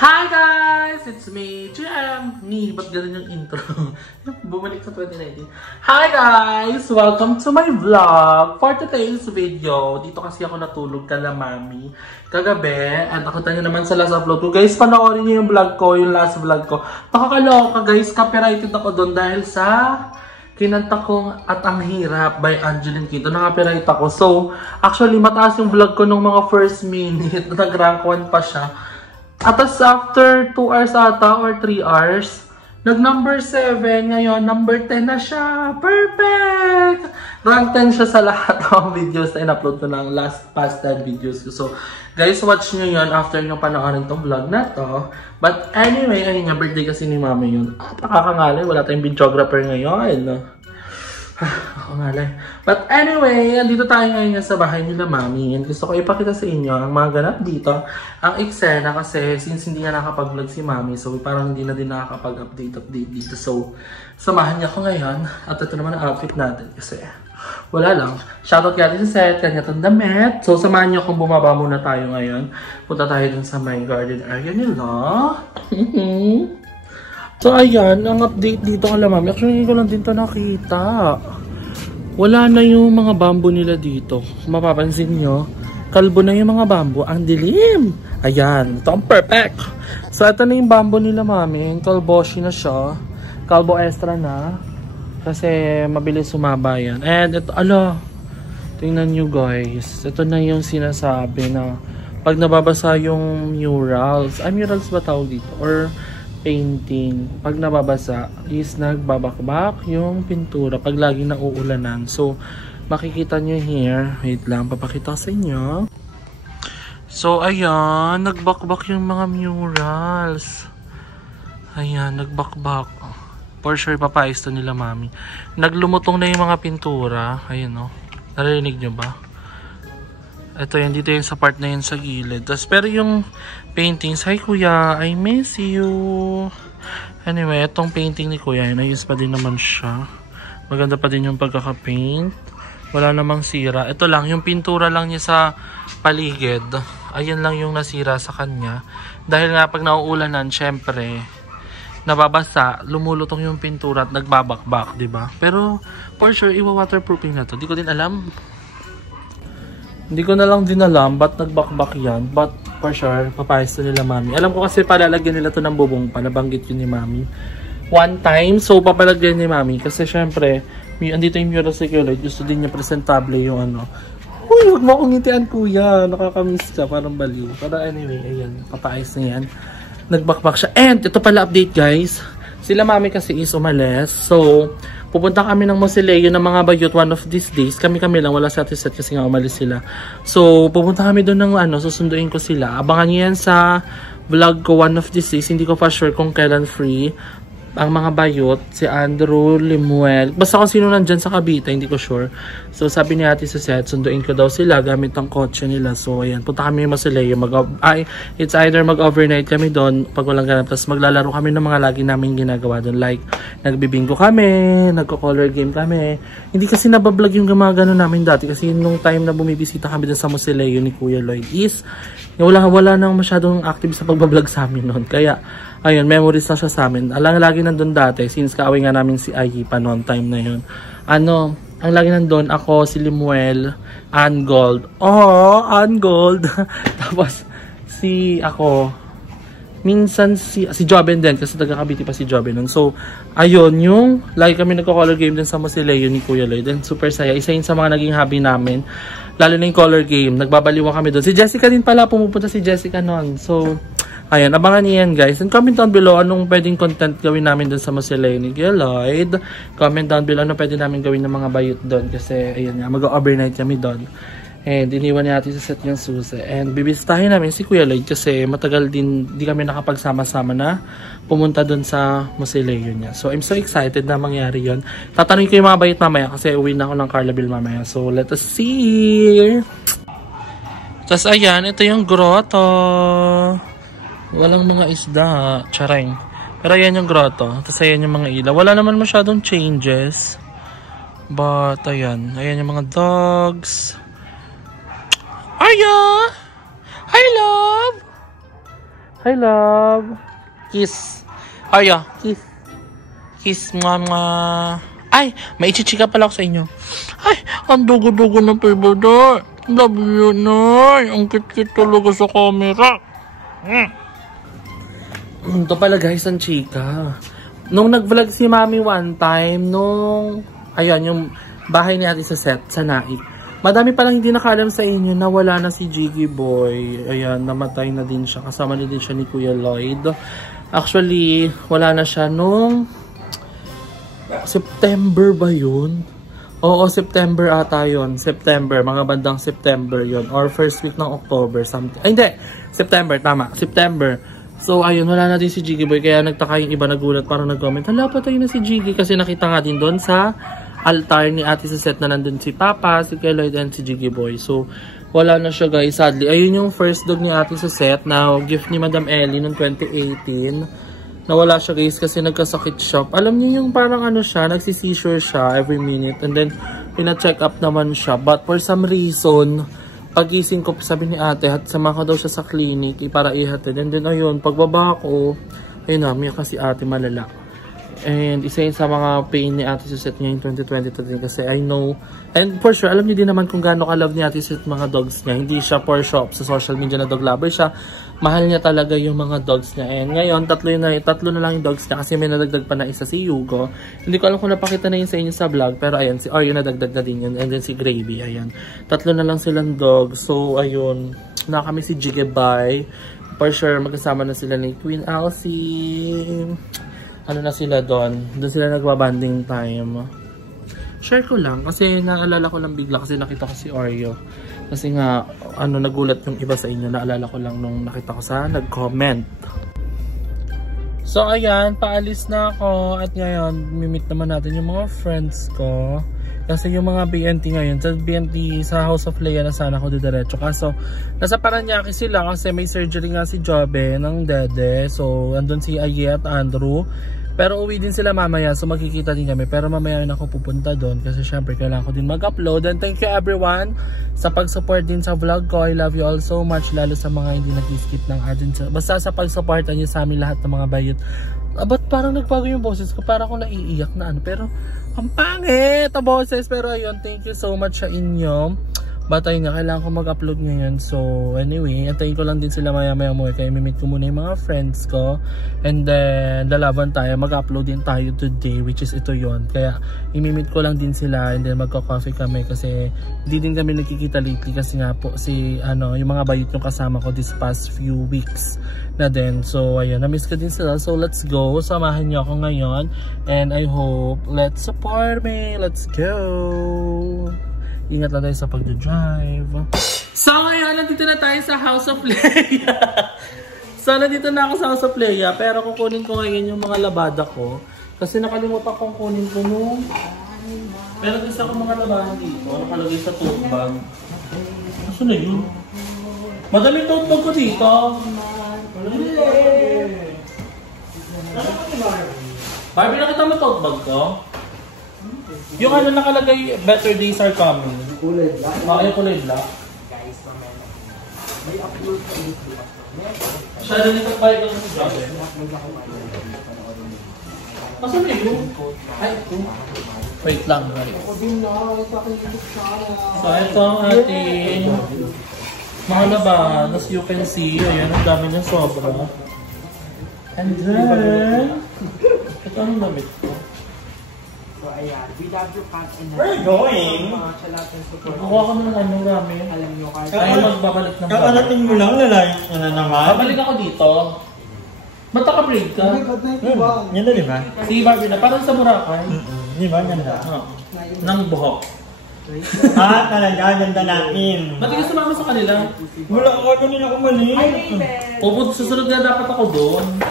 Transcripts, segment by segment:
Hi guys! It's me, GM! Ba't ganun yung intro? Bumalik sa 2019. Hi guys! Welcome to my vlog! For today's video, dito kasi ako natulog kala mami kagabi. At nakita nyo naman sa last upload ko. Guys, panoorin nyo yung vlog ko, yung last vlog ko. Nakakaloka guys, copyrighted ako doon dahil sa kinanta kong At Ang Hirap by Angeline Quinto. Naka-copyright ako. So, actually, mataas yung vlog ko nung mga first minute. Nag-rank 1 pa siya. At after 2 hours ata or 3 hours, nag-number 7. Ngayon, number 10 na siya. Perfect! Rank 10 siya sa lahat ng videos na in-upload ko ng past 10 videos ko. So, guys, watch nyo yun after nyo panoorin tong vlog na to. But anyway, ayun nga, birthday kasi ni mami yun. At nakakangalay, wala tayong videographer ngayon. But anyway, dito tayo ngayon sa bahay nila mami. And gusto ko ipakita sa inyo ang mga ganap dito. Ang eksena kasi since hindi na nakapag-vlog si mami, so parang hindi na din nakakapag-update dito. So, samahan niya ako ngayon. At ito naman ang outfit natin kasi wala lang. Shoutout kaya din sa set, kanya itong damit. So, samahan niyo kung bumaba muna tayo ngayon. Punta tayo dun sa my garden area nila. So, ayan, ang update dito kala mami. Actually, hindi ko lang din ito nakita. Wala na yung mga bamboo nila dito. Mapapansin nyo, kalbo na yung mga bamboo. Ang dilim! Ayan, ito ang perfect! So, ito na yung bamboo nila mami. Kalboshi na siya. Kalbo extra na. Kasi mabilis sumaba yan. And ito, tingnan nyo guys. Ito na yung sinasabi na pag nababasa yung murals. Ay, murals ba tawag dito? Or painting, pag nababasa is nagbabakbak yung pintura pag lagi nauulanan. So, makikita nyo here. Wait lang, papakita ko sa inyo. So, ayan, nagbakbak yung mga murals. Ayan, nagbakbak. For sure, papayos to nila mami. Naglumutong na yung mga pintura. Ayan, no. Narinig nyo ba? Ito yan, dito yung sa part na yun sa gilid. Tas, pero yung paintings, hi kuya, I miss you. Anyway, itong painting ni kuya, ayos pa din naman siya. Maganda pa din yung pagkaka-paint. Wala namang sira. Ito lang, yung pintura lang niya sa paligid. Ayan lang yung nasira sa kanya. Dahil nga pag nauulanan, syempre, nababasa, lumulutong yung pintura at nagbabakbak, diba? Pero, for sure, iwa-waterproofing na to. Di ko din alam. Hindi ko na lang din alam ba't nagbakbak yan. But for sure, papayos to nila mami. Alam ko kasi palalagyan nila to ng bubong pa. Nabanggit yun ni mami. One time, so papalagyan ni mami. Kasi syempre, andito yung mural sa Kuya Lloyd. Gusto din niya presentable yung ano. Uy, huwag mo akong ngitian kuya. Nakakamiss ka, parang baliw. Pero anyway, ayan, papayos na yan. Nagbakbak siya. And ito pala update guys. Sila mami kasi is umalis. So, pupunta kami ng Mosileo ng mga bayot one of these days. Kami lang, wala sa set kasi nga umalis sila. So, pupunta kami doon ng susunduin ko sila. Abangan niyo yan sa vlog ko one of these days. Hindi ko pa sure kung kailan free. Ang mga bayot, si Andrew, Limuel. Basta kung sino nandyan sa Cavite, hindi ko sure. So, sabi ni ate sa set, sunduin ko daw sila gamit ang kotse nila. So, ayan, punta kami ng Mosileo. It's either mag-overnight kami doon pag walang ganap. Tapos maglalaro kami ng mga lagi namin ginagawa doon. Like, nagbibingo kami, nagko-color game kami. Hindi kasi nabablog yung gumagano namin dati. Kasi nung time na bumibisita kami doon sa Mosileo ni Kuya Lloyd is, wala nang masyadong active sa pagbablog sa amin noon. Kaya, ayun, memories na siya sa amin. Alang lagi nandun dati, since kaaway nga namin si Ayi pa noon time na yun. Ang lagi nandun, ako, si Limuel, Ann Gold. Oh, Ann Gold. Tapos, minsan si Joben din, kasi taga-Cavite pa si Joben nun. So, ayun, yung lagi kami nagko-color game din sa Mosileo ni Kuya Lloyd. And super saya. Isa yun sa mga naging hobby namin. Lalo na yung color game. Nagbabaliwan kami doon. Si Jessica din pala, pumupunta si Jessica noon. So, ayan, abangan niyo yan guys. And comment down below anong pwedeng content gawin namin doon sa Mosileo ni Kuya Lloyd. Comment down below anong pwede namin gawin ng mga bayot doon. Kasi, ayun nga, mag-overnight kami doon. And iniwan niya natin sa set yung susi. And bibisitahin namin si Kuya Lloyd kasi matagal din di kami nakapagsama-sama na pumunta doon sa Mosileo niya. So I'm so excited na mangyari yon. Tatanungin ko yung mga bayit mamaya kasi uwi na ako ng Carlaville mamaya. So let us see! Tapos ayan, ito yung grotto. Walang mga isda. Charing. Pero ayan yung grotto. Tapos ayan yung mga ilaw. Wala naman masyadong changes. But ayan. Ayan yung mga dogs. Arya! Hi, love! Hi, love. Kiss. Arya, kiss. Kiss, mama. Ay, may ichichika pala ako sa inyo. Ay, ang dugo-dugo ng paper door. Love you, Nay. Ang kit-kit talaga sa camera. Ito pala guys, ang chika. Nung nag-vlog si Mami one time, ayun, yung bahay ni ate sa set, sa Naik. Madami palang hindi nakaalam sa inyo na wala na si Jiggy Boy. Ayan, namatay na din siya. Kasama na din siya ni Kuya Lloyd. Actually, wala na siya nung September ba yun? Oo, September ata yun. September, mga bandang September yun. Or first week ng October, something. Ay, hindi. September, tama. September. So, ayun, wala na din si Jiggy Boy. Kaya nagtaka yung iba, nagulat, parang nag-comment. Hala, patay na si Jiggy. Kasi nakita nga din doon sa altar ni ate sa set na nandun si Papa, si Kuya Lloyd, and si Jiggy Boy. So, wala na siya guys, sadly. Ayun yung first dog ni ate sa set na gift ni Madam Ellie noong 2018. Nawala siya guys kasi nagkasakit siya. Alam niyo yung parang ano siya, nagsi-seizure siya every minute. And then, pina-check up naman siya. But for some reason, pagising ko, sabi ni ate, sama ko daw siya sa clinic para ihatid. And then, ayun, pagbaba ko, ayun na, may kasi ate malala. And isa yun sa mga pain ni ate Suset ngayon 2023 kasi I know, and for sure, alam niyo din naman kung gaano ka-love ni ate Suset mga dogs niya. Hindi siya for shop sa social media na dog lover siya. Mahal niya talaga yung mga dogs niya. And ngayon, tatlo na lang yung dogs niya kasi may nadagdag pa na isa si Yugo. Hindi ko alam kung napakita na yun sa inyo sa vlog, pero ayun, si Oreo nadagdag na din yun. And then si Gravy, ayan. Tatlo na lang silang dogs. So, ayun, na kami si Jigabay. For sure, magkasama na sila ni Queen Elsie. Ano na sila doon sila nagbabanding time. Share ko lang kasi naalala ko lang bigla kasi nakita ko si Oreo. Kasi nga nagulat yung iba sa inyo, naalala ko lang nung nakita ko sa nag-comment. So ayan, paalis na ako at ngayon mimit naman natin yung mga friends ko. Kasi yung mga BNT ngayon, sa BNT sa House of Leia na sana ako didiretso. Kaso, nasa Paranaque sila kasi may surgery nga si Jobe ng dede. So, andun si Aye at Andrew. Pero uwi din sila mamaya, so magkikita din kami. Pero mamaya na ako pupunta doon kasi syempre kailangan ko din mag-upload. And thank you everyone sa pag-support din sa vlog ko. I love you all so much, lalo sa mga hindi nag-skip ng ads. Basta sa pag-supportan nyo sa amin lahat ng mga bayot. Ba't parang nagbago yung boses ko? Parang ako naiiyak na pero ang pangit ang boses. Pero ayun, thank you so much sa inyo. But ayun nga, kailangan ko mag-upload ngayon. So anyway, antayin ko lang din sila maya-maya mo. Kaya mimit ko muna yung mga friends ko. And then, lalaban tayo. Mag-upload din tayo today, which is ito yon. Kaya imimit ko lang din sila. And then magka-coffee kami. Kasi hindi din kami nagkikita lately. Kasi nga po, yung mga bayot yung kasama ko this past few weeks na din. So ayun, na-miss ko din sila. So let's go. Samahan niyo ako ngayon. And I hope, let's support me. Let's go. Ingat lang tayo sa pag-drive. So ngayon, nandito na tayo sa House of Leia. So nandito na ako sa House of Leia. Pero kukunin ko ngayon yung mga labada ko. Kasi nakalimutan kong kunin ko nung... Pero kasi ako mga labahan dito. Nakalagay sa tote bag. Aso na yun? Madaming tote bag ko dito. Barbie, nakita mo tote bag ko? Yung nakalagay, better days are coming. Kulay black? Yung kulay black. May upload sa YouTube. Siya na nito pa yung job eh. Masan na yun? Ay, ito. Wait lang. Ako din na. So, ito ang ating mga laban. As you can see, ayan, ang dami niya sobra. And then, ito ang damit ko. So ayan, we love you Kat and where are you going? Kukuha ko ng ramen. Alam nyo Kat. Tayo magbabalik ng kakarating mo lang, lalaki na naman. Babalik ako dito. Ba't naka-braid ka? Yan na, di ba? Si Barbie na, parang sa Boracay. Di ba? Ganda. Nang buhok. Talaga, ganda natin. Ba't hindi sumama sa kanila? Wala ako, ganun ako mali. Susunod na dapat ako doon.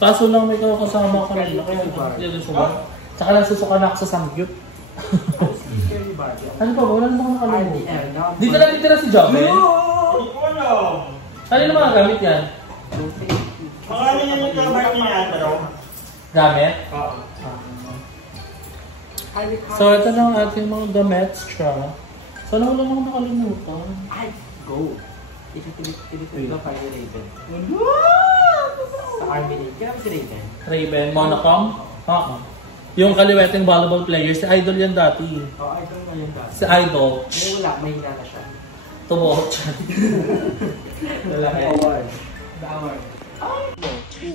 Kaso lang may kasama ka rin. Kaya hindi sumama. Tsaka lang susuka na ako sa Samgyup. Ano ba? Wala naman nakalimutan. Dito lang titira si Jobel? Ano yung mga gamit yan? Mga yan yung cover niya, pero... Gamit? So ito na ang ating mga gamit straw. Sana wala naman nakalimutan. Go! Ito ka pag-related. Sa Army. Kaya si Raven. Raven, Monocom? Oo. Yung kaliweteng volleyball player, si Idol yan dati. Oo, Idol nga yun dati. Si Idol. May wala, may hina na siya. Tumuhot siya. Lalaki. Award. The award.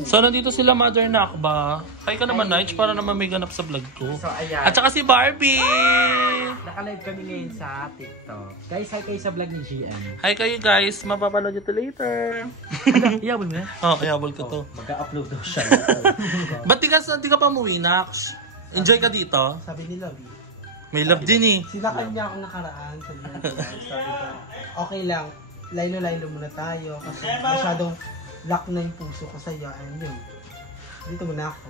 So, nandito sila Mother Nakba. Hi ka naman, Nige, para naman may ganap sa vlog ko. So, ayan. At saka si Barbie! Naka-live kami ngayon sa TikTok. Guys, hi kayo sa vlog ni GM. Hi kayo guys, mapapanood nyo to later. Iyabol mo na? Oh, ihabol ko to. Magka-upload daw siya. Ba't di ka pa umuwi, Nax? Enjoy ka dito? Sabi ni Love. May love din eh. Sila kanya akong nakaraan sa sabi ko, okay lang, laylo-laylo muna tayo kasi masyadong lock na yung puso ko sa'yo. Ayun yun. Dito muna ako.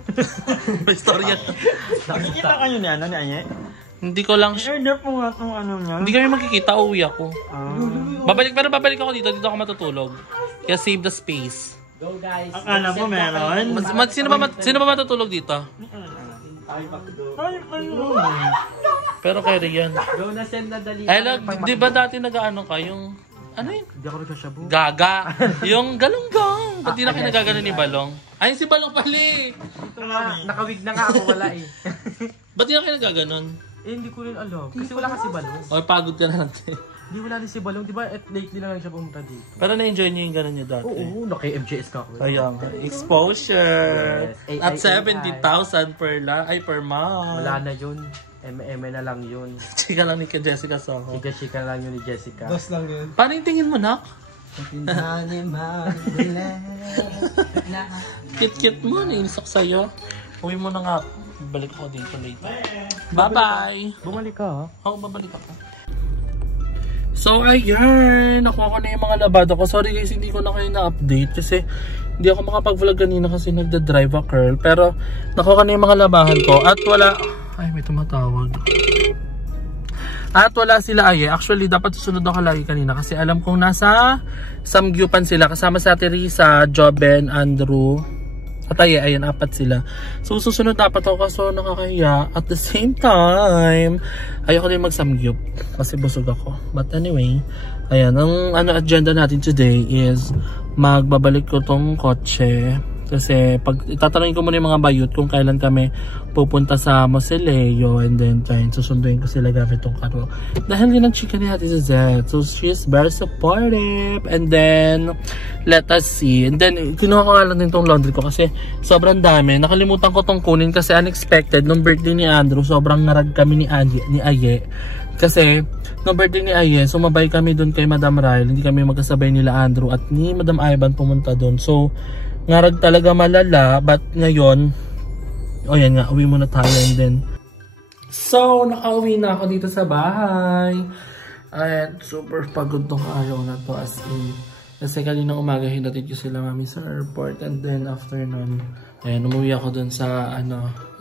May storya. Nakikita kayo ni ano, ni Anye? Hindi ko lang I-order po nga itong ano niya. Hindi kami magkikita, uwi ako. Babalik ako dito ako matutulog. Kaya save the space. Go guys. Akala po meron. Sino ba matutulog dito? Pero kay Rian. Go na send na dali. Ay, di ba dati nag-ano ka? Yung, ano yun? Hindi ako nagsashabu. Gaga. Yung galong-gong. Ba't di na kayo nagagano ni Balong? Ay, si Balong pali. Ito nga, nakawig na nga ako, wala eh. Ba't di na kayo nagaganon? Eh, hindi ko rin alam. Kasi wala kasi balong. O, pagod ka na natin. Hindi wala rin si balong. Di ba, at lately lang siya pumunta dito. Pero na-enjoy niyo yung gano'n niyo dati. Oo, naki-MJS ka ako. Kaya nga. Exposure. Yes. At 70,000 per month. Wala na yun. na lang yun. Chika lang ni Jessica Soho. Chika lang yun ni Jessica. Dos lang yun. Paano yung tingin mo, Nak? Cute-cute mo. Nainis ako sa'yo. Uwi mo na nga. Balik ako dito later. Bye-bye! Bumalik ka ha? Oo, babalik ako. So, ayan. Nakuha ko na yung mga labada ko. Sorry guys, hindi ko na kayo na-update kasi hindi ako makapag-vlog kanina kasi nagda-drive a curl. Pero, nakuha ko na yung mga labahan ko at wala... Ay, may tumatawag. At wala sila Aye. Actually, dapat susunod ako lagi kanina kasi alam kong nasa Samgyupan sila. Kasama sa Teresa, Joben, Andrew. At ayan, 4 sila. So, susunod dapat ako kaso nakakahiya. At the same time, ayoko din mag-samgyup kasi busog ako. But anyway, ayan, ang agenda natin today is magbabalik ko tong kotse. Kasi pag itatanungin ko muna yung mga bayot kung kailan kami pupunta sa Moseleo and then susunduin ko sila gamit tong karo. Dahil yun ang chika ni Ate Zed. So she's very supportive. And then let us see. And then kinuha ko nga lang din tong laundry ko kasi sobrang dami. Nakalimutan ko tong kunin kasi unexpected. Nung birthday ni Andrew, sobrang narag kami ni Aye. Kasi nung birthday ni Aye, sumabay kami dun kay Madam Ryle. Hindi kami magkasabay nila Andrew at ni Madam Ivan pumunta dun. So ngarag talaga malala, but ngayon, o yan nga, uwi muna tayo and then. So, nakauwi na ako dito sa bahay. At super pagod tong araw na to as in. Kasi kaninang umaga hinatid ko sila mami sa airport and then afternoon, ayan, umuwi ako dun sa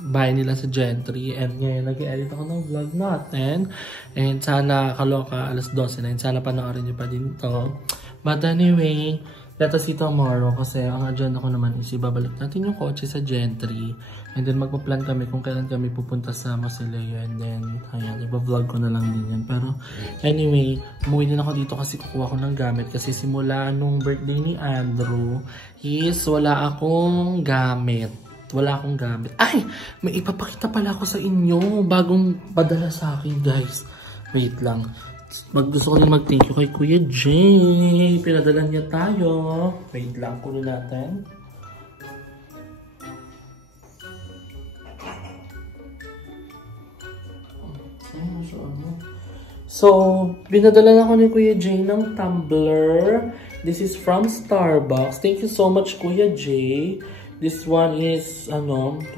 bahay nila sa Gentry and ngayon nag-edit ako ng vlog natin. And sana kaloka, alas 12 na yun. Sana panoorin nyo pa din to. But anyway, let us see tomorrow kasi ang agenda ko naman is ibabalik natin yung kotse sa Gentry and then magpa-plan kami kung kailan kami pupunta sa Moseleo and then ayan, iba-vlog ko na lang din yan. Pero anyway, umuwi din ako dito kasi kukuha ko ng gamit kasi simula nung birthday ni Andrew is wala akong gamit. Ay! May ipapakita pala ako sa inyo bagong padala sa akin guys. Wait lang. Gusto ko din mag-thank you kay Kuya Jay. Pinadala niya tayo. Wait lang, kunin natin. So, pinadala na ako ni Kuya Jay ng tumbler. This is from Starbucks. Thank you so much, Kuya Jay. This one is, $27.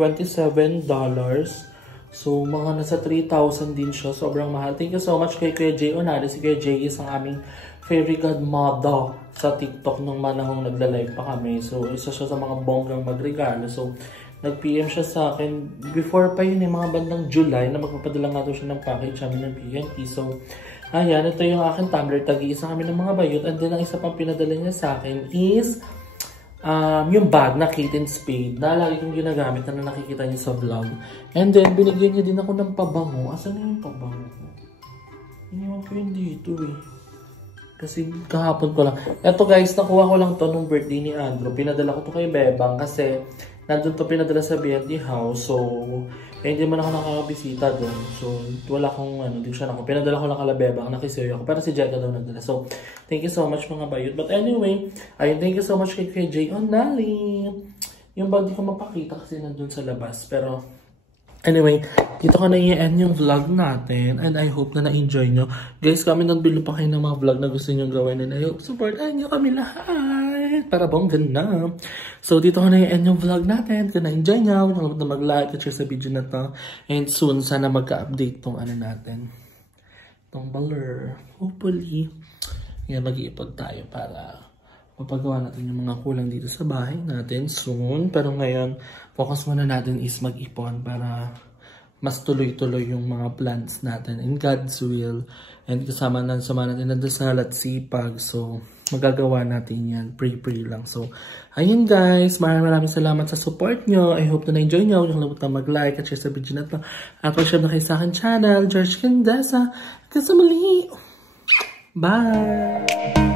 So, mga nasa 3,000 din siya. Sobrang mahal. Thank you so much kay Kuya Jay Onali. Si Kuya Jay is ang aming fairy godmother sa TikTok nung manahong nagla-live pa kami. So, isa siya sa mga bonggang magregalo. So, nag-PM siya sa akin. Before pa yun, mga bandang July na magpapadala nga daw siya ng package namin ng PNP. So, ayan. Ito yung aking tumbler. Tag-iisa kami ng mga bayot. And then, ang isa pang pinadala niya sa akin is yung bag na Kate and Spade na lagi kong ginagamit na nakikita niyo sa vlog. And then, binigyan niya din ako ng pabango. Asan na yung pabango ko? Iniwan ko yun dito eh. Kasi kahapon ko lang. Eto guys, nakuha ko lang to nung birthday ni Andrew. Pinadala ko to kay Bebang kasi nandun to pinadala sa BNT house. So, hindi man ako nakakabisita doon. So, wala akong hindi siya ako. Pinadala ko lang kala Bebang, nakisiryo ako. Pero si Jetta daw nagdala. So, thank you so much mga bayot. But anyway, ayun, thank you so much kay Jay Onali. Yung bag di ko mapakita kasi nandun sa labas. Pero, anyway, dito ko na i-end yung vlog natin and I hope na na-enjoy nyo. Guys, kami nagbilo pa kayo ng mga vlog na gusto nyo gawin and I hope supportan nyo kami lahat para bongga na. So, dito ko na i-end yung vlog natin. Kung na-enjoy nyo, huwag na mag-like at share sa video na to. And soon, sana magka-update tong natin. Tong baler. Hopefully, mag-iipag tayo para mapagawa natin yung mga kulang dito sa bahay natin soon. Pero ngayon, focus muna natin is mag-ipon para mas tuloy-tuloy yung mga plans natin in God's will. And kasama natin na dasal at sipag. So, magagawa natin yan. Pray lang. So, ayun guys. Maraming salamat sa support nyo. I hope na na-enjoy nyo. Huwag kalimutan mag-like at share sa video na to. At subscribe na kayo sa akin channel, George Candesa. Hanggang sa muli. Bye!